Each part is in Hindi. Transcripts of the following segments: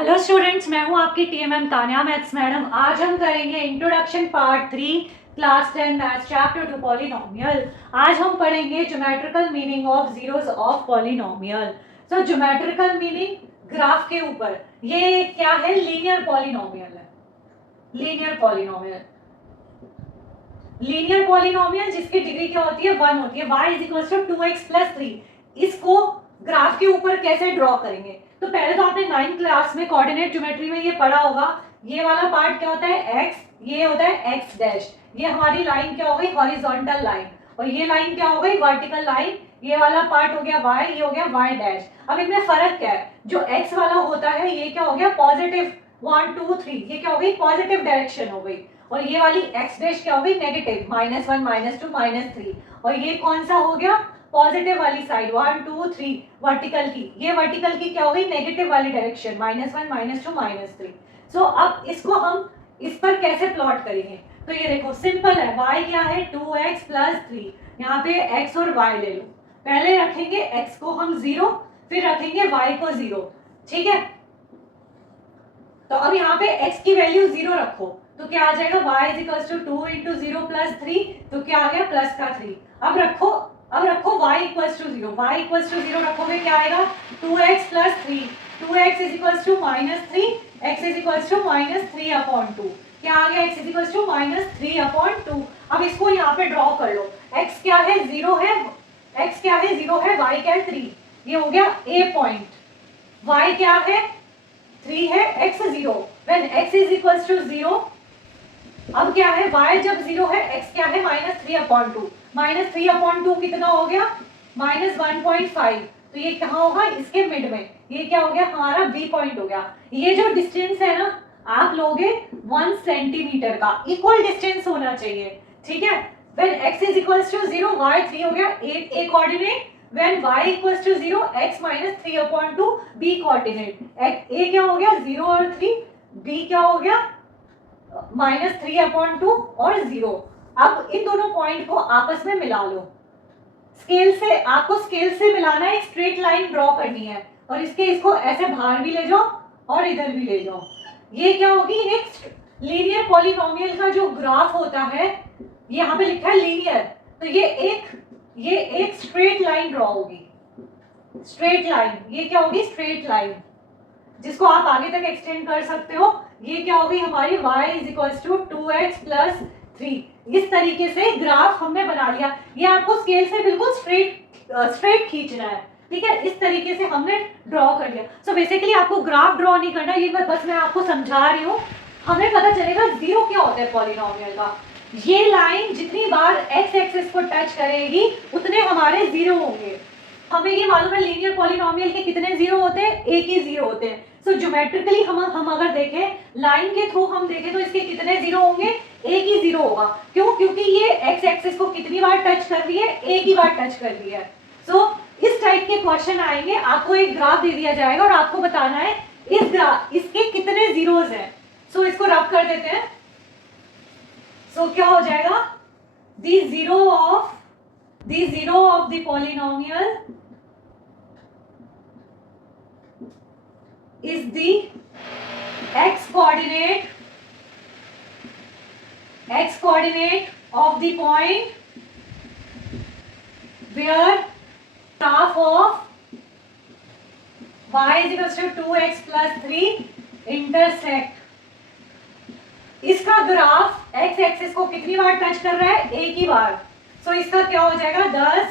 हेलो स्टूडेंट्स, मैं हूं आपकी टीएमएम तान्या मैथ्स मैडम। आज हम करेंगे introduction part 3 class 10 maths chapter 2 polynomial. आज हम पढ़ेंगे geometrical meaning of zeros of polynomial. तो ज्योमेट्रिकल मीनिंग ग्राफ के ऊपर, ये क्या है? लीनियर पॉलिनोमियल है। लीनियर पॉलिनोमियल, लीनियर पॉलिनोमियल जिसकी डिग्री क्या होती है? 1 होती है। y is equal to 2x plus 3। इसको ग्राफ के ऊपर कैसे ड्रॉ करेंगे? तो पहले तो आपने 9th क्लास में कोऑर्डिनेट ज्योमेट्री में ये पढ़ा होगा। ये वाला पार्ट क्या होता है? x, ये होता है x डैश। ये हमारी लाइन क्या हो गई? Horizontal line. और ये लाइन क्या हो गई? Vertical line. ये वाला पार्ट हो गया y, ये हो गया y डैश। अब इनमें फर्क क्या है? जो x वाला होता है ये क्या हो गया? पॉजिटिव 1 2 3, ये क्या हो गई? पॉजिटिव डायरेक्शन हो गई। और ये वाली x डैश क्या हो गई? नेगेटिव, -1 -2 -3। और ये कौन सा हो गया? पॉजिटिव वाली साइड 1 2 3 वर्टिकल की। ये वर्टिकल की क्या हो गई? नेगेटिव वाली डायरेक्शन -1 -2 -3। सो अब इसको हम इस पर कैसे प्लॉट करेंगे? तो ये देखो सिंपल है। y क्या है? 2x plus 3। यहाँ पे x और y ले लो। पहले रखेंगे x को हम 0, फिर रखेंगे y को 0। ठीक है, तो अब यहाँ पे x की वैल्यू 0 रखो तो क्या आ जाएगा? y is equal to 2 into 0 plus 3, तो क्या आ गया? प्लस का 3। अब रखो y equal to 0। y equal to 0 रखोगे क्या आएगा? 2x plus 3। 2x is equal to -3, x is equal to -3 upon 2। क्या आ गया? x is equal to -3 upon 2। अब इसको यहाँ पे ड्रॉ कर लो। x क्या है? 0 है। x क्या है? 0 है। y क्या है? 3। ये हो गया a पॉइंट। y क्या है? 3 है। x 0। When x is equal to 0, अब क्या है? y जब 0 है, x क्या है? -3 अपॉन 2। -3 अपॉन 2 कितना हो गया? -1.5। तो ये कहाँ होगा? इसके मिड में। ये क्या हो गया? हमारा b पॉइंट हो गया। ये जो डिस्टेंस है ना, आप लोगे 1 सेंटीमीटर का। इक्वल डिस्टेंस होना चाहिए। ठीक है, when x is equal to 0, y 3 हो गया। a coordinate. when y equals to 0, x minus 3 upon 2, b coordinate। a क्या हो गया? 0 और 3। b क्या हो गया? -3 अपॉन 2 और 0। अब इन दोनों पॉइंट को आपस में मिला लो। स्केल से, आपको स्केल से मिलाना है। एक स्ट्रेट लाइन ड्रॉ करनी है और इसको ऐसे बाहर भी ले जाओ और इधर भी ले जाओ। ये क्या होगी? एक लीनियर पॉलिनोमियल का जो ग्राफ होता है, यहाँ पे लिखा है लीनियर, तो ये एक स्ट्रेट लाइन ड्रॉ होगी। स्ट्रेट लाइन, ये क्या होगी? स्ट्रेट लाइन, जिसको आप आगे तक एक्सटेंड कर सकते हो। ये क्या होगी? हमारी y is equal to 2x plus 3। इस तरीके से ग्राफ हमने बना लिया। ये आपको स्केल से बिल्कुल स्ट्रेट खींचना है। ठीक है, इस तरीके से हमने ड्रॉ कर लिया। सो बेसिकली आपको ग्राफ ड्रॉ नहीं करना, ये बस मैं आपको समझा रही हूँ। हमें पता चलेगा जीरो क्या होता है पॉलिनोमियल का। ये लाइन जितनी बार x एक्सिस को टच करेगी उतने हमारे जीरो होंगे। हमें ये मालूम है लीनियर पॉलिनोमियल के कितने जीरो होते हैं? एक ही जीरो होते हैं। सो ज्योमेट्रिकली हम अगर देखें, लाइन के थ्रू हम देखें तो इसके कितने जीरो होंगे? एक ही जीरो होगा। क्यों? क्योंकि ये एक्स एक्सिस को कितनी बार टच कर रही है? एक ही बार टच कर रही है। सो इस टाइप के क्वेश्चन आएंगे, आपको एक ग्राफ दे दिया जाएगा और आपको बताना है इसके कितने जीरोस हैं। सो इसको रब कर देते हैं। सो क्या हो जाएगा? The zero of the polynomial is the x coordinate of the point where graph of y is equal to 2x plus 3 intersect। इसका ग्राफ x एक्सिस को कितनी बार टच कर रहा है? एक ही बार। सो इसका क्या हो जाएगा? 10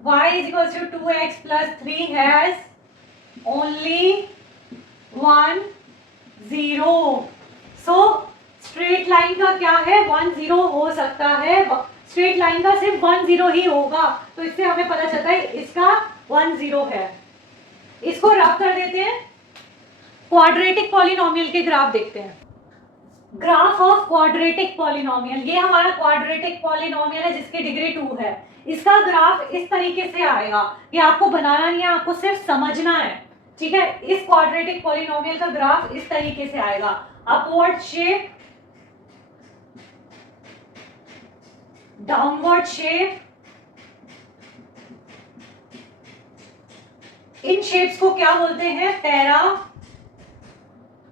y is equal to 2x plus 3 has only 1 0। So straight line का क्या है? 1 0 हो सकता है। स्ट्रेट लाइन का सिर्फ 1 0 ही होगा। तो इससे हमें पता चलता है इसका 1 0 है। इसको रब कर देते हैं। क्वाड्रेटिक पॉलिनोमियल के ग्राफ देखते हैं। ग्राफ ऑफ क्वाड्रेटिक पॉलिनोमियल, ये हमारा क्वाड्रेटिक पॉलिनोमियल है जिसकी डिग्री 2 है। इसका ग्राफ इस तरीके से आएगा। ये आपको बनाना नहीं है, आपको सिर्फ समझना है। ठीक है, इस क्वाड्रेटिक पॉलिनोमियल का ग्राफ इस तरीके से आएगा। Upward shape, downward shape. इन शेप्स को क्या बोलते हैं? पैरा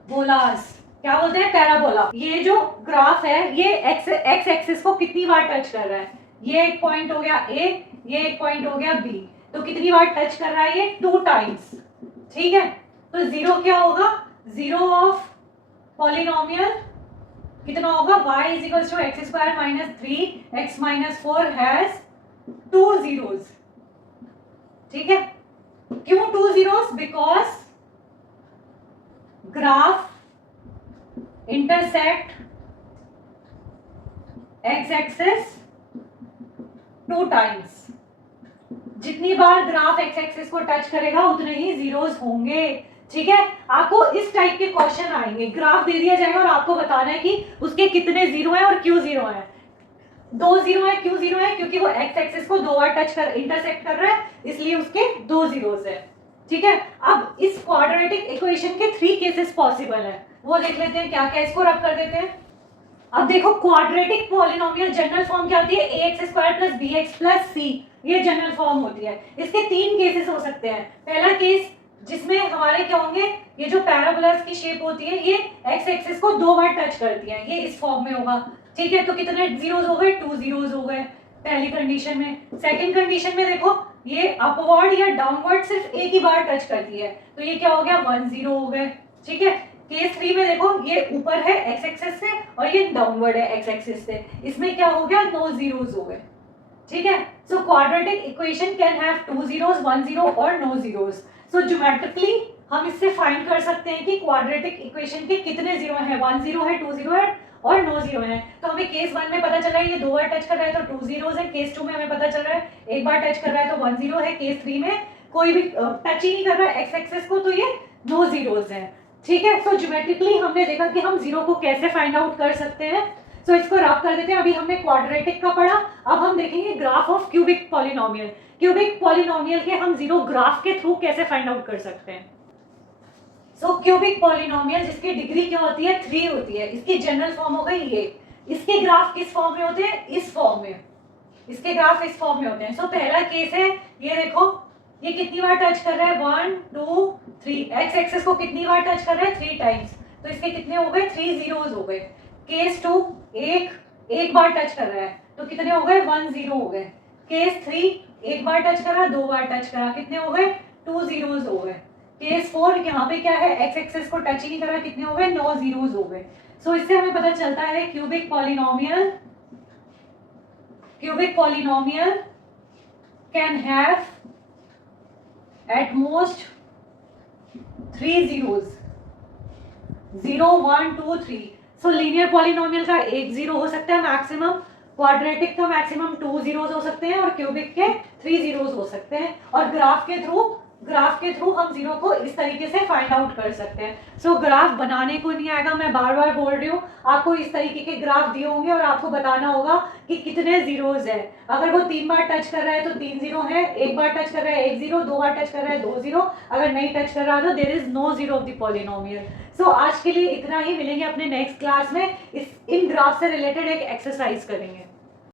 पैराबोलास, क्या बोलते हैं, पैराबोला। ये जो ग्राफ है ये एक्स एक्सिस को कितनी बार टच कर रहा है, ये एक पॉइंट हो गया ए, ये एक पॉइंट हो गया बी, तो कितनी बार टच कर रहा है ये 2 टाइम्स, ठीक है। तो जीरो क्या होगा, जीरो ऑफ पॉलिनोमियल कितना होगा, y is equal to X square minus 3x minus 4 has 2 zeros, ठीक है। क्यों 2 zeros, because graph intersect X axis 2 times, जितनी बार ग्राफ एक्स एक्सिस को टच करेगा उतने ही जीरोस होंगे, ठीक है। आपको इस टाइप के क्वेश्चन आएंगे, ग्राफ दे दिया जाएगा और आपको बताना है कि उसके कितने जीरो हैं और क्यों जीरो हैं। 2 जीरो है, क्यों जीरो है, क्योंकि वो एक्स एक्सिस को 2 बार टच कर इंटरसेक्ट कर रहा है, इसलिए उसके 2 जीरोस है, ठीक है। अब इस क्वाड्रेटिक इक्वेशन के 3 केसेस पॉसिबल है, वो देख लेते हैं क्या क्या, इसको रब कर देते हैं। अब देखो क्वाड्रेटिक पॉलिनोमियल जनरल फॉर्म क्या होती है, ax square plus bx plus c, ये जनरल फॉर्म होती है। इसके 3 केसेस हो सकते हैं। पहला केस जिसमें हमारे क्या होंगे, ये जो पैराबोलास की शेप होती है ये एक्स एक्सिस को 2 बार टच करती है, ये इस फॉर्म में होगा, ठीक है। तो कितने जीरोस हो गए, 2 जीरोस हो गए पहली कंडीशन में। सेकंड कंडीशन में देखो ये अपवर्ड या डाउनवर्ड सिर्फ एक ही बार टच करती है, तो ये क्या हो गया 1 जीरो हो गए, ठीक है। केस 3 में देखो ये ऊपर है एक्स एक्सिस से और ये डाउनवर्ड है एक्स एक्सिस से, इसमें क्या हो गया, 9 जीरोस हो गए, ठीक है। So quadratic equation can have 2 zeros, 1 zero और 9 जीरोस। सो ज्योमेट्रिकली हम इससे फाइंड कर सकते हैं कि क्वाड्रेटिक इक्वेशन के कितने जीरो हैं, 1 जीरो है, 2 जीरो है और 9 जीरो है। तो हमें केस 1 में पता चला है ये 2 बार टच कर रहा है तो 2 जीरोस है, केस 2 में हमें पता चल रहा है एक बार टच कर रहा है तो 1 जीरो है, केस 3 में कोई भी टच ही नहीं कर रहा है एक्स एक्सिस को, तो ये 9 जीरोस है, ठीक है। सो ज्योमेट्रिकली हमने देखा कि हम जीरो को कैसे फाइंड आउट कर सकते हैं। सो इसको रफ कर देते हैं। अभी हमने क्वाड्रेटिक का पढ़ा, अब हम देखेंगे graph of cubic polynomial. Cubic polynomial के हम जीरो ग्राफ के थ्रू कैसे फाइंड आउट कर सकते हैं। सो क्यूबिक पॉलिनोमियल जिसकी डिग्री क्या होती है, 3 होती है, इसकी जनरल फॉर्म हो गई ये। इसके ग्राफ किस फॉर्म में होते हैं, इस फॉर्म में, इसके ग्राफ इस फॉर्म में होते हैं। सो पहला केस है, ये देखो ये कितनी बार टच कर रहा है, 1 2 3, एक्स एक्सिस को कितनी बार टच कर रहा है, 3 टाइम्स, तो इसके कितने हो गए, 3 जीरोस हो गए। केस 2 एक बार टच कर रहा है तो कितने हो गए, 1 जीरो हो गए। केस 3 एक बार टच कर रहा है, 2 बार टच करा, कितने हो गए, 2 जीरोस हो गए। केस 4 यहाँ पे क्या है, एक्स एक्सिस को टच ही नहीं कर रहा, कितने हो गए, 9 जीरोस हो गए। सो इससे हमें पता चलता है cubic polynomial can have at most 3 zeros, 0 1 2 3। So linear polynomial का 1 जीरो हो सकता है मैक्सिमम, क्वाड्रेटिक का मैक्सिमम 2 जीरोस हो सकते हैं और क्यूबिक के 3 जीरोस हो सकते हैं। और ग्राफ के थ्रू हम जीरो को इस तरीके से फाइंड आउट कर सकते हैं। सो ग्राफ बनाने को नहीं आएगा, मैं बार बार बोल रही हूँ, आपको इस तरीके के ग्राफ दिए होंगे और आपको बताना होगा कि कितने जीरोस है। अगर वो 3 बार टच कर रहा है तो 3 जीरो है, एक बार टच कर रहा है 1 जीरो, 2 बार टच कर रहा है 2 जीरो, अगर नहीं टच कर रहा तो there is no zero of the polynomial. So आज के लिए इतना ही, मिलेंगे अपने नेक्स्ट क्लास में। इन ग्राफ से रिलेटेड एक एक्सरसाइज करेंगे।